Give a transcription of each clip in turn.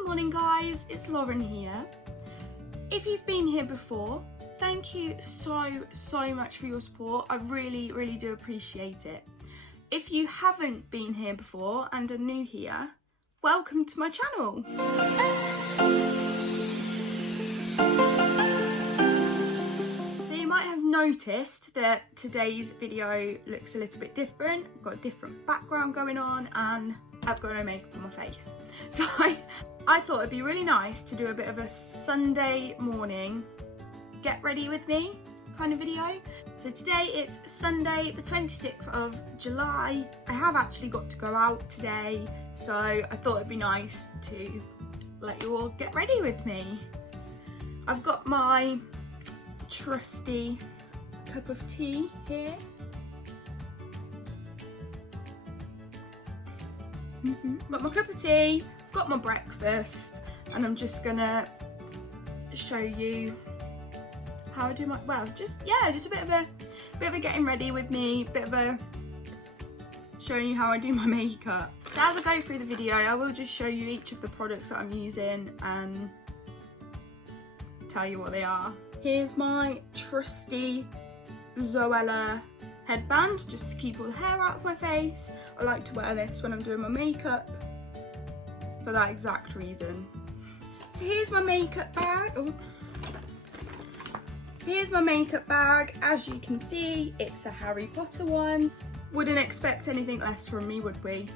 Good morning guys, it's Lauren here. If you've been here before, thank you so much for your support. I really do appreciate it. If you haven't been here before and are new here, welcome to my channel. So you might have noticed that today's video looks a little bit different. I've got a different background going on and I've got no makeup on my face. So I thought it'd be really nice to do a bit of a Sunday morning get ready with me kind of video. So today it's Sunday the 26th of July. I have actually got to go out today, so I thought it'd be nice to let you all get ready with me. I've got my trusty cup of tea here. Got my cup of tea, got my breakfast, and I'm just gonna show you how I do my, just a bit of a getting ready with me, bit of a showing you how I do my makeup. So as I go through the video, I will just show you each of the products that I'm using and tell you what they are. Here's my trusty Xoxo headband, just to keep all the hair out of my face. I like to wear this when I'm doing my makeup for that exact reason. So here's my makeup bag. So here's my makeup bag. As you can see, it's a Harry Potter one. Wouldn't expect anything less from me, would we?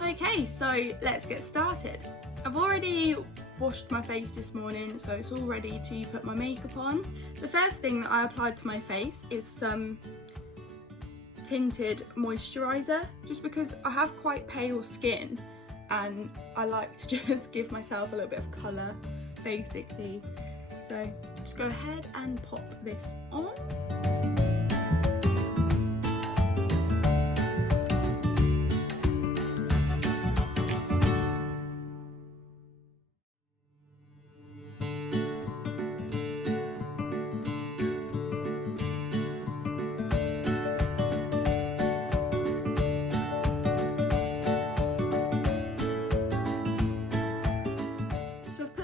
Okay, so let's get started. I've already washed my face this morning, so it's all ready to put my makeup on. The first thing that I applied to my face is some tinted moisturiser, just because I have quite pale skin and I like to just give myself a little bit of colour basically. So just go ahead and pop this on.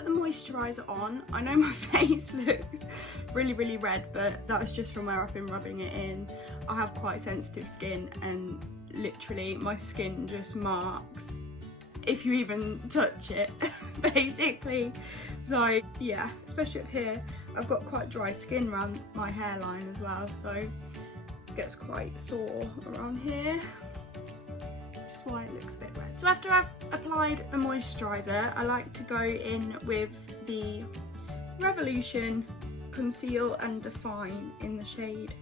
Moisturiser on. I know my face looks really red, but that was just from where I've been rubbing it in. I have quite sensitive skin and literally my skin just marks if you even touch it basically. So yeah, especially up here, I've got quite dry skin around my hairline as well, so it gets quite sore around here. Why it looks a bit red. So after I've applied the moisturiser, I like to go in with the Revolution Conceal and Define in the shade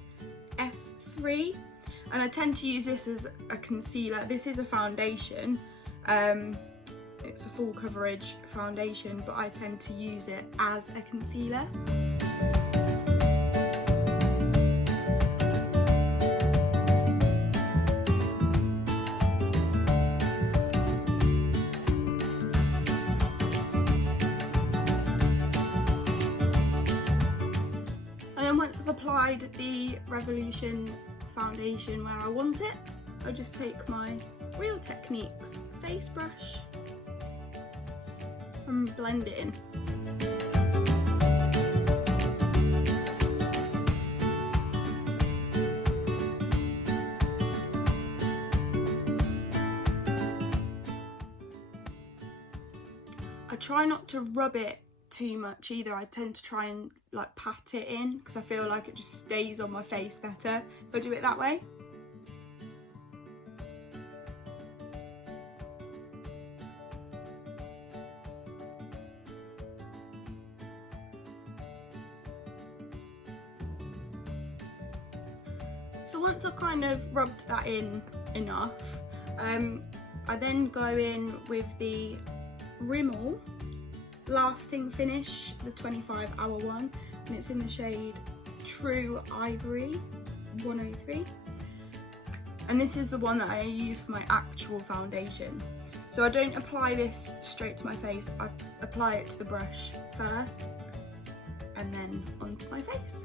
F3, and I tend to use this as a concealer. This is a foundation, it's a full coverage foundation, but I tend to use it as a concealer. Once I've applied the Revolution foundation where I want it, I just take my Real Techniques face brush and blend it in. I try not to rub it too much either. I tend to try and like pat it in because I feel like it just stays on my face better if I do it that way. So once I've kind of rubbed that in enough, I then go in with the Rimmel Lasting Finish, the 25-hour one, and it's in the shade True Ivory 103, and this is the one that I use for my actual foundation. So I don't apply this straight to my face, I apply it to the brush first and then onto my face.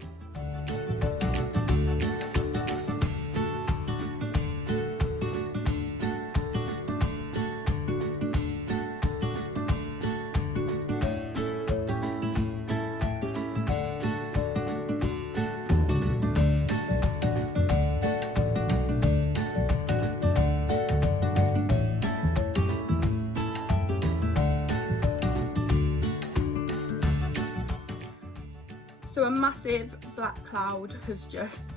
So a massive black cloud has just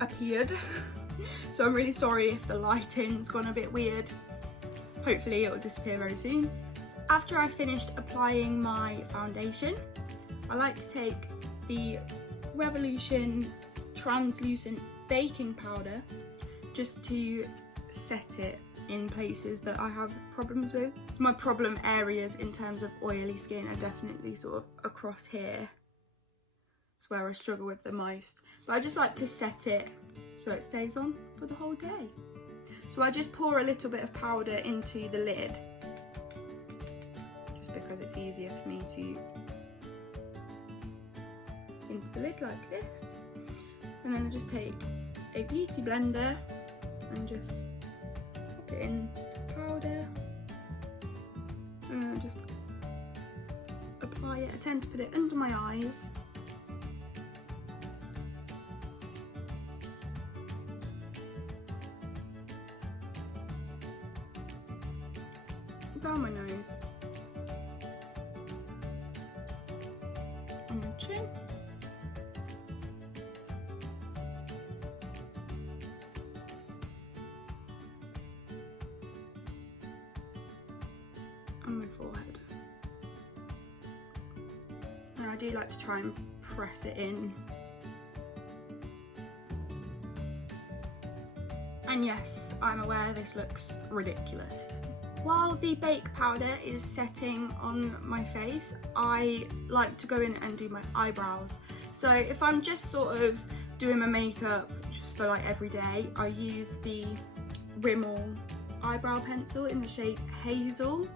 appeared. So I'm really sorry if the lighting's gone a bit weird. Hopefully it will disappear very soon. After I've finished applying my foundation, I like to take the Revolution translucent baking powder just to set it in places that I have problems with. So my problem areas in terms of oily skin are definitely sort of across here. It's where I struggle with the most. But I just like to set it so it stays on for the whole day. So I just pour a little bit of powder into the lid, just because it's easier for me to into the lid like this. And then I just take a beauty blender and just pop it into the powder and just apply it. I tend to put it under my eyes. Down my nose, on my chin, and my forehead. And I do like to try and press it in. And yes, I'm aware this looks ridiculous. While the bake powder is setting on my face, I like to go in and do my eyebrows. So if I'm just sort of doing my makeup just for like every day, I use the Rimmel eyebrow pencil in the shade Hazel.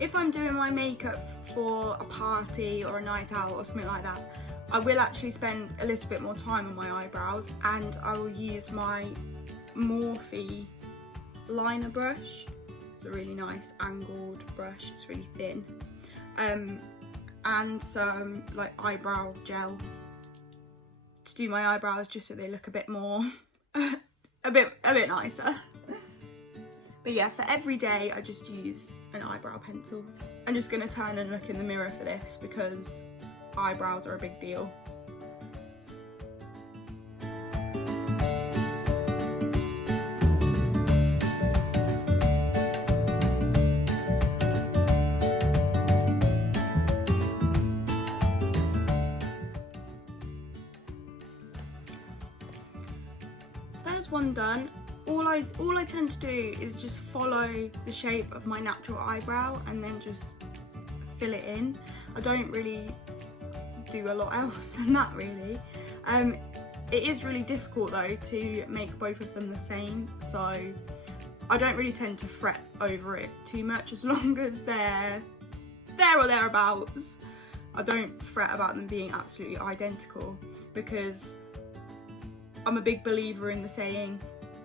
If I'm doing my makeup for a party or a night out or something like that, I will actually spend a little bit more time on my eyebrows, and I will use my Morphe liner brush. A really nice angled brush, it's really thin, and some like eyebrow gel to do my eyebrows just so they look a bit more a bit nicer. But yeah, for every day I just use an eyebrow pencil. I'm just going to turn and look in the mirror for this because eyebrows are a big deal. There's one done. All I tend to do is just follow the shape of my natural eyebrow and then just fill it in. I don't really do a lot else than that really. It is really difficult though to make both of them the same, so I don't really tend to fret over it too much as long as they're there or thereabouts. I don't fret about them being absolutely identical because I'm a big believer in the saying,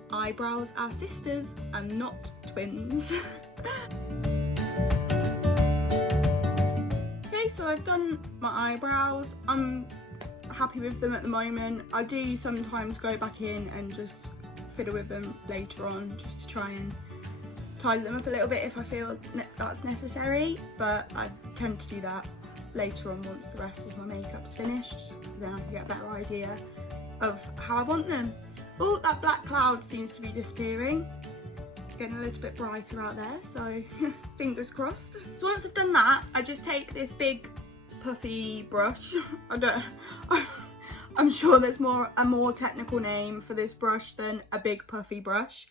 eyebrows are sisters and not twins. Okay, so I've done my eyebrows. I'm happy with them at the moment. I do sometimes go back in and just fiddle with them later on just to try and tidy them up a little bit if I feel that's necessary, but I tend to do that later on once the rest of my makeup's finished. Then I can get a better idea of how I want them. Oh, that black cloud seems to be disappearing. It's getting a little bit brighter out there, so fingers crossed. So once I've done that, I just take this big puffy brush. I'm sure there's a more technical name for this brush than a big puffy brush.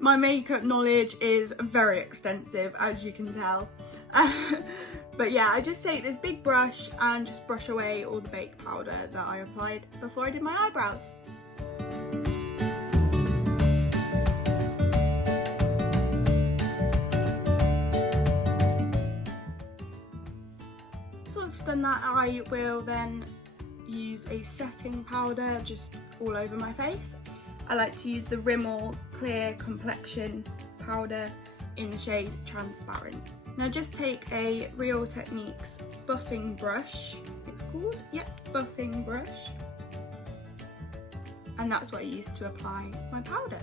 My makeup knowledge is very extensive, as you can tell. But yeah, I just take this big brush and just brush away all the baked powder that I applied before I did my eyebrows. So once I've done that, I will then use a setting powder just all over my face. I like to use the Rimmel Clear Complexion powder in the shade Transparent. Now just take a Real Techniques buffing brush, it's called, yep, buffing brush, and that's what I use to apply my powder.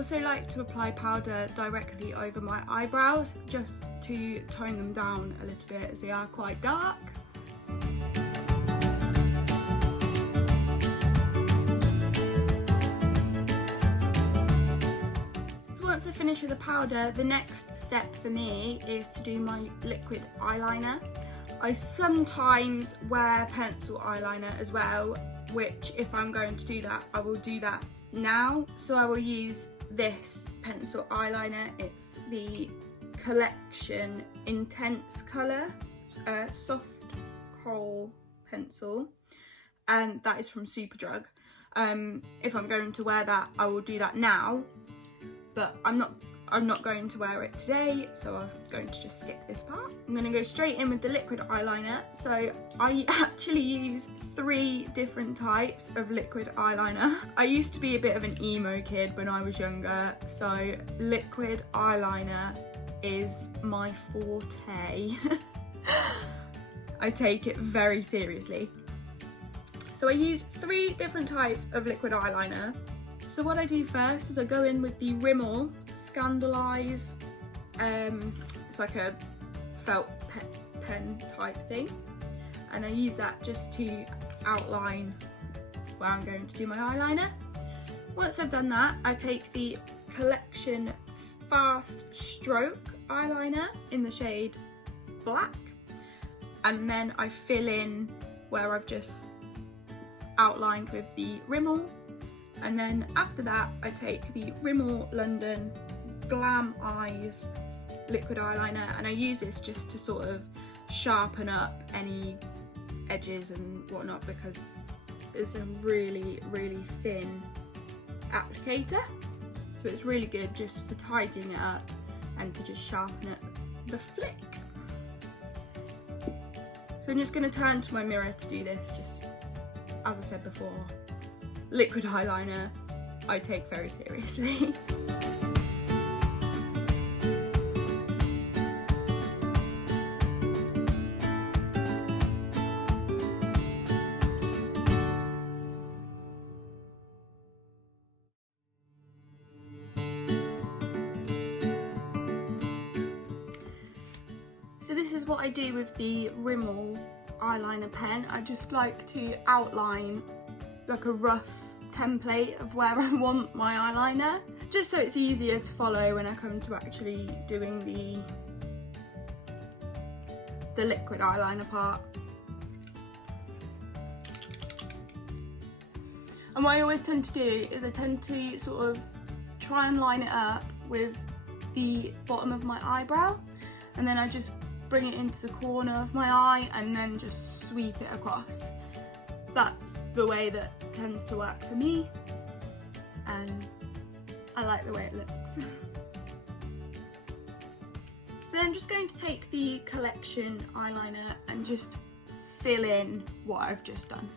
also like to apply powder directly over my eyebrows just to tone them down a little bit as they are quite dark. So once I finish with the powder, the next step for me is to do my liquid eyeliner. I sometimes wear pencil eyeliner as well, which if I'm going to do that, I will do that now. So I will use this pencil eyeliner. It's the Collection Intense Colour Soft Kohl pencil, and that is from Superdrug. If I'm going to wear that, I will do that now, but I'm not going to wear it today, so I'm going to just skip this part. I'm going to go straight in with the liquid eyeliner. So I actually use 3 different types of liquid eyeliner. I used to be a bit of an emo kid when I was younger, so liquid eyeliner is my forte. I take it very seriously. So I use 3 different types of liquid eyeliner. So what I do first is I go in with the Rimmel Scandalise, it's like a felt pen type thing, and I use that just to outline where I'm going to do my eyeliner. Once I've done that, I take the Collection Fast Stroke eyeliner in the shade Black, and then I fill in where I've just outlined with the Rimmel. And then after that, I take the Rimmel London Glam Eyes liquid eyeliner, and I use this just to sort of sharpen up any edges and whatnot, because it's a really, really thin applicator. So it's really good just for tidying it up and to just sharpen up the flick. So I'm just going to turn to my mirror to do this, just as I said before. Liquid eyeliner I take very seriously. So this is what I do with the Rimmel eyeliner pen. I just like to outline like a rough template of where I want my eyeliner, just so it's easier to follow when I come to actually doing the liquid eyeliner part. And what I always tend to do is I tend to sort of try and line it up with the bottom of my eyebrow, and then I just bring it into the corner of my eye and then just sweep it across. That's the way that tends to work for me, and I like the way it looks. So I'm just going to take the Collection eyeliner and just fill in what I've just done.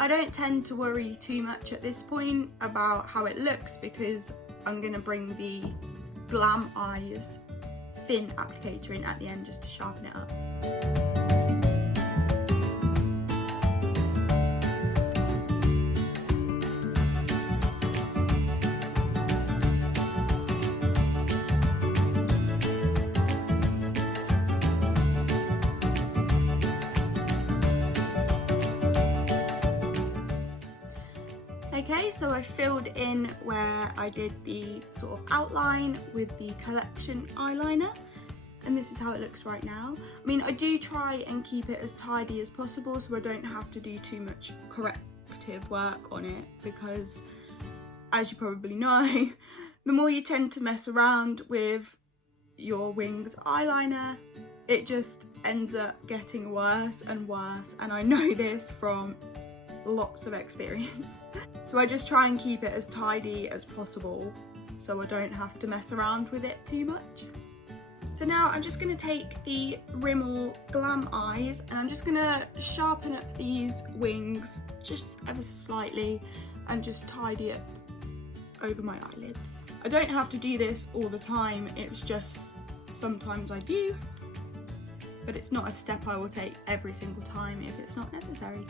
I don't tend to worry too much at this point about how it looks, because I'm going to bring the Glam Eyes thin applicator in at the end just to sharpen it up. Okay, so I filled in where I did the sort of outline with the Collection eyeliner, and this is how it looks right now. I mean, I do try and keep it as tidy as possible so I don't have to do too much corrective work on it, because as you probably know, the more you tend to mess around with your winged eyeliner, it just ends up getting worse and worse, and I know this from lots of experience. So I just try and keep it as tidy as possible so I don't have to mess around with it too much. So now I'm just going to take the Rimmel Glam Eyes and I'm just going to sharpen up these wings just ever so slightly and just tidy it over my eyelids. I don't have to do this all the time, it's just sometimes I do, but it's not a step I will take every single time if it's not necessary.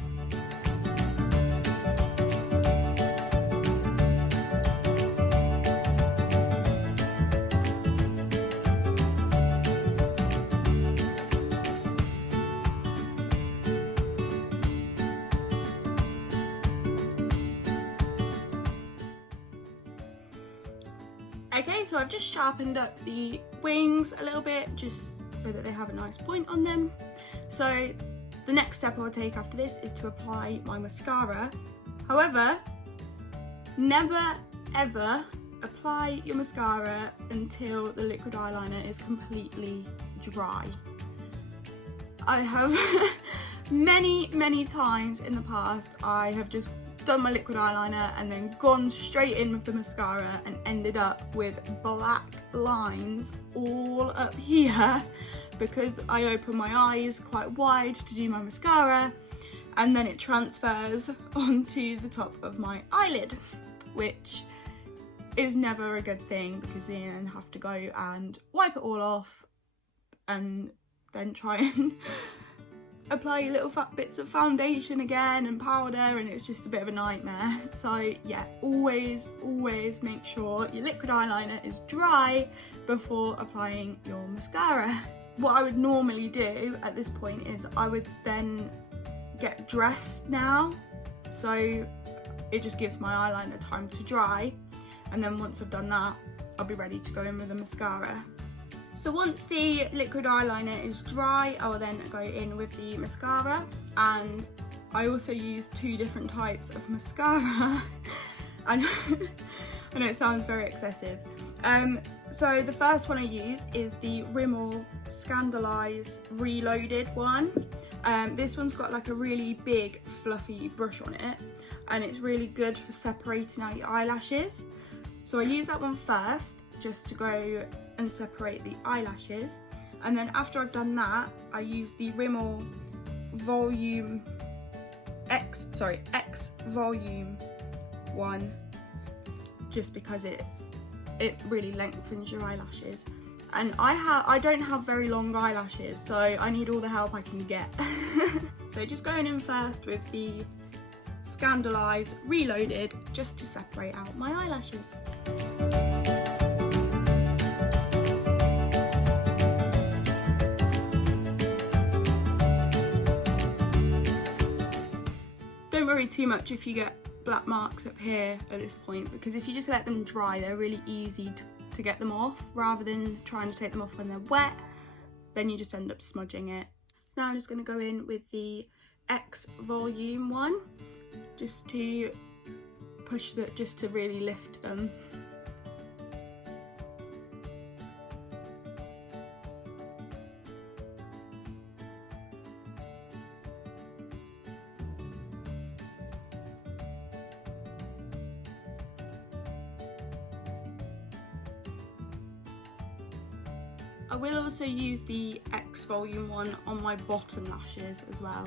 Okay, so I've just sharpened up the wings a little bit just so that they have a nice point on them. So the next step I'll take after this is to apply my mascara. However, never ever apply your mascara until the liquid eyeliner is completely dry. I have many times in the past I have just done my liquid eyeliner and then gone straight in with the mascara and ended up with black lines all up here because I open my eyes quite wide to do my mascara and then it transfers onto the top of my eyelid, which is never a good thing because then I have to go and wipe it all off and then try and apply little bits of foundation again and powder, and it's just a bit of a nightmare. So yeah, always make sure your liquid eyeliner is dry before applying your mascara. What I would normally do at this point is I would then get dressed now, so it just gives my eyeliner time to dry, and then once I've done that I'll be ready to go in with the mascara. So once the liquid eyeliner is dry, I will then go in with the mascara, and I also use 2 different types of mascara. I know it sounds very excessive. So the first one I use is the Rimmel Scandalise Reloaded one. This one's got like a really big fluffy brush on it, and it's really good for separating out your eyelashes. So I use that one first just to go and separate the eyelashes, and then after I've done that I use the Rimmel X Volume one just because it really lengthens your eyelashes, and I don't have very long eyelashes, so I need all the help I can get. So just going in first with the Scandalise Reloaded just to separate out my eyelashes. Don't worry too much if you get black marks up here at this point, because if you just let them dry they're really easy to get them off, rather than trying to take them off when they're wet, then you just end up smudging it. So now I'm just going to go in with the X Volume one just to push that, just to really lift them. I will also use the X Volume one on my bottom lashes as well,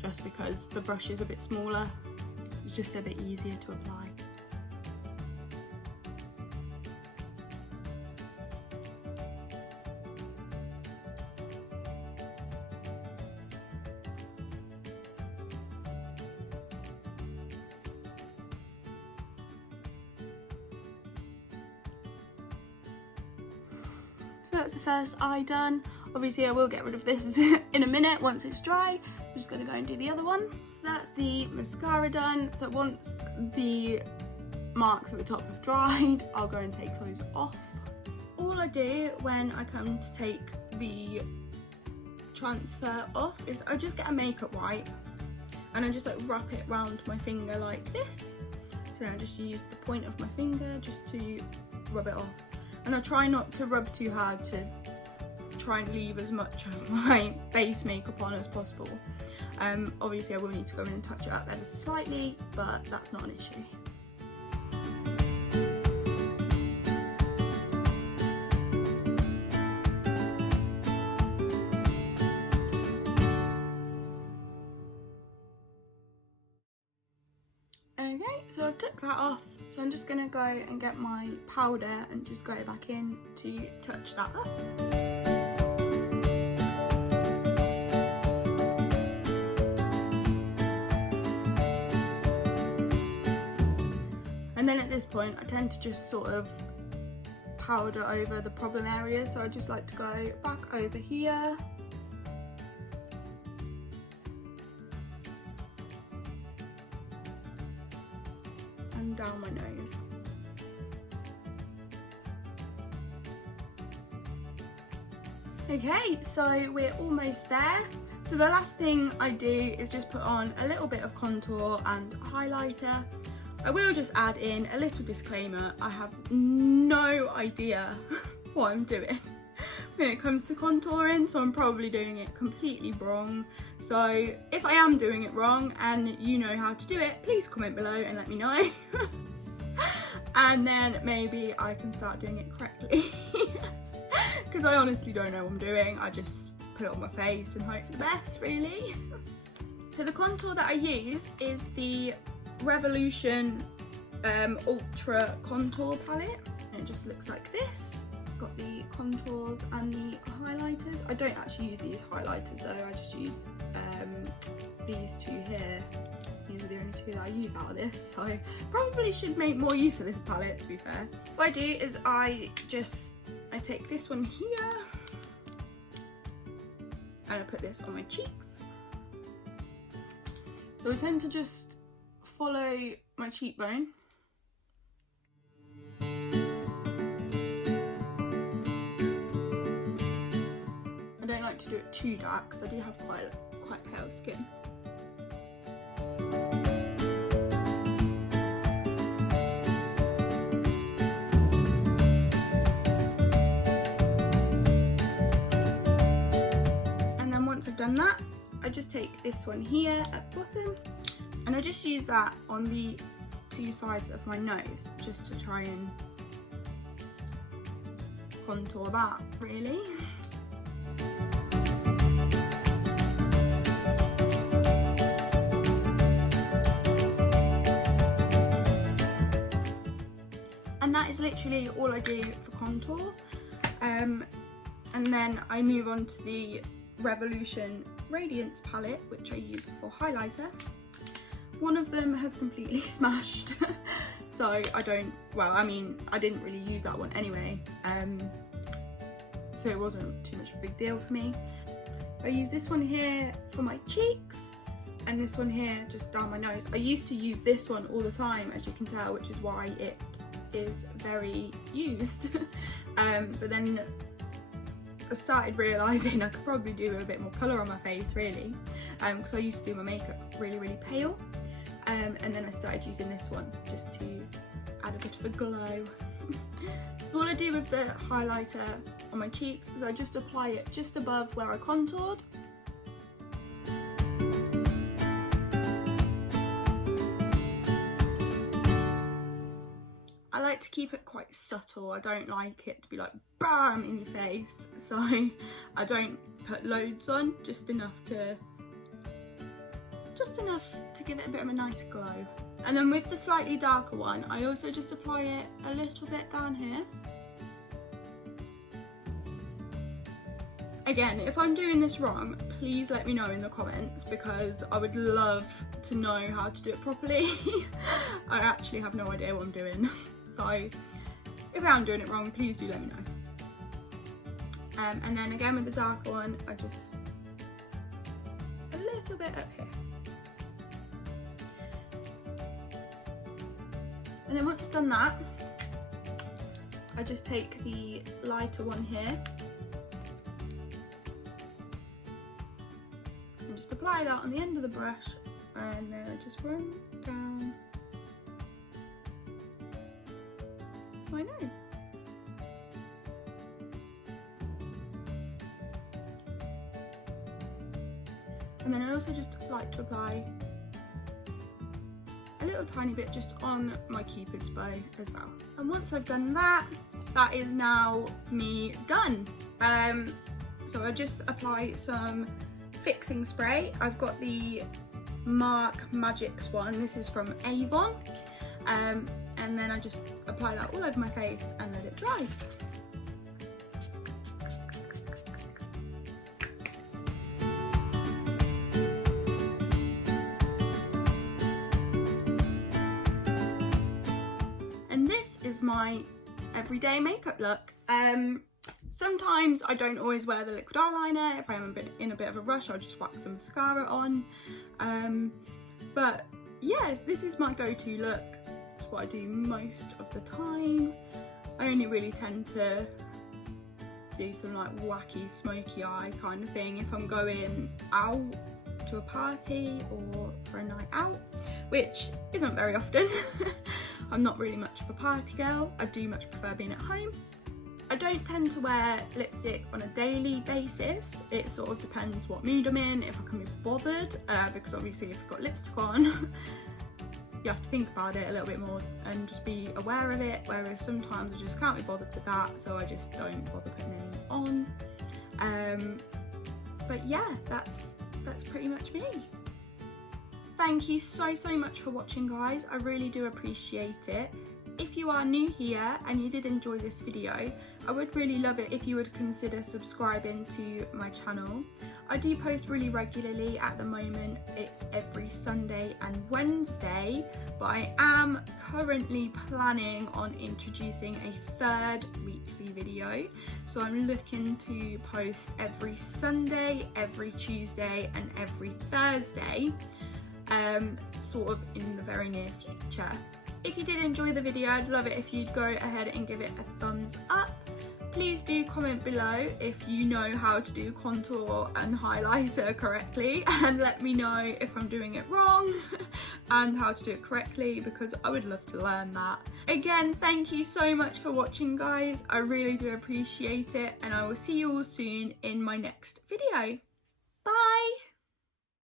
just because the brush is a bit smaller. It's just a bit easier to apply. So that's the first eye done. Obviously I will get rid of this in a minute once it's dry. I'm just going to go and do the other one. So that's the mascara done. So once the marks at the top have dried, I'll go and take those off. All I do when I come to take the transfer off is I just get a makeup wipe and I just like wrap it round my finger like this. So I just use the point of my finger just to rub it off. And I try not to rub too hard to try and leave as much of my base makeup on as possible. Obviously I will need to go in and touch it up ever so slightly, but that's not an issue. Okay, so I've took that off, so I'm just going to go and get my powder and just go back in to touch that up. And then at this point I tend to just sort of powder over the problem area, so I just like to go back over here and down my nose. Okay, so we're almost there. So the last thing I do is just put on a little bit of contour and highlighter. I will just add in a little disclaimer. I have no idea what I'm doing when it comes to contouring, so I'm probably doing it completely wrong. So if I am doing it wrong and you know how to do it, please comment below and let me know. And then maybe I can start doing it correctly. Because I honestly don't know what I'm doing. I just put it on my face and hope for the best, really. So the contour that I use is the Revolution Ultra Contour Palette, and it just looks like this. Got the contours and the highlighters. I don't actually use these highlighters though, I just use these two here. These are the only two that I use out of this, so probably should make more use of this palette, to be fair. What I do is I take this one here and I put this on my cheeks. So I tend to just follow my cheekbone. I don't like to do it too dark because I do have quite pale skin. I've done that, I just take this one here at the bottom and I just use that on the two sides of my nose just to try and contour that, really. And that is literally all I do for contour. And then I move on to the Revolution Radiance palette, which I use for highlighter. One of them has completely smashed, so I didn't really use that one anyway, so it wasn't too much of a big deal for me. I use this one here for my cheeks and this one here just down my nose. I used to use this one all the time, as you can tell, which is why it is very used. But then I started realising I could probably do a bit more colour on my face, really, because I used to do my makeup really pale, and then I started using this one just to add a bit of a glow. All I do with the highlighter on my cheeks is I just apply it just above where I contoured. I like to keep it quite subtle. I don't like it to be like BAM in your face, so I don't put loads on, just enough to give it a bit of a nice glow. And then with the slightly darker one, I also just apply it a little bit down here. Again, if I'm doing this wrong, please let me know in the comments, because I would love to know how to do it properly. I actually have no idea what I'm doing. So if I am doing it wrong, please do let me know. And then again with the darker one, I just a little bit up here. And then once I've done that, I just take the lighter one here and just apply that on the end of the brush, and then I just run down my nose. And then I also just like to apply a little tiny bit just on my Cupid's bow as well. And once I've done that, that is now me done. So I just apply some fixing spray. I've got the Mark Magix one. This is from Avon. And then I just apply that all over my face and let it dry. And this is my everyday makeup look. Sometimes I don't always wear the liquid eyeliner. If I'm in a bit of a rush, I'll just whack some mascara on. But yes, this is my go-to look. It's what I do most of the time. I only really tend to do some like wacky smoky eye kind of thing if I'm going out to a party or for a night out, which isn't very often. I'm not really much of a party girl. I do much prefer being at home. I don't tend to wear lipstick on a daily basis. It sort of depends what mood I'm in, if I can be bothered, because obviously if I've got lipstick on, you have to think about it a little bit more and just be aware of it, whereas sometimes I just can't be bothered with that, so I just don't bother putting anything on. But yeah, that's pretty much me. Thank you so much for watching, guys. I really do appreciate it. If you are new here and you did enjoy this video, I would really love it if you would consider subscribing to my channel. I do post really regularly at the moment. It's every Sunday and Wednesday, but I am currently planning on introducing a third weekly video. So I'm looking to post every Sunday, every Tuesday and every Thursday, sort of in the very near future. If you did enjoy the video, I'd love it if you'd go ahead and give it a thumbs up. Please do comment below if you know how to do contour and highlighter correctly, and let me know if I'm doing it wrong and how to do it correctly, because I would love to learn that. Again, thank you so much for watching, guys. I really do appreciate it, and I will see you all soon in my next video. Bye!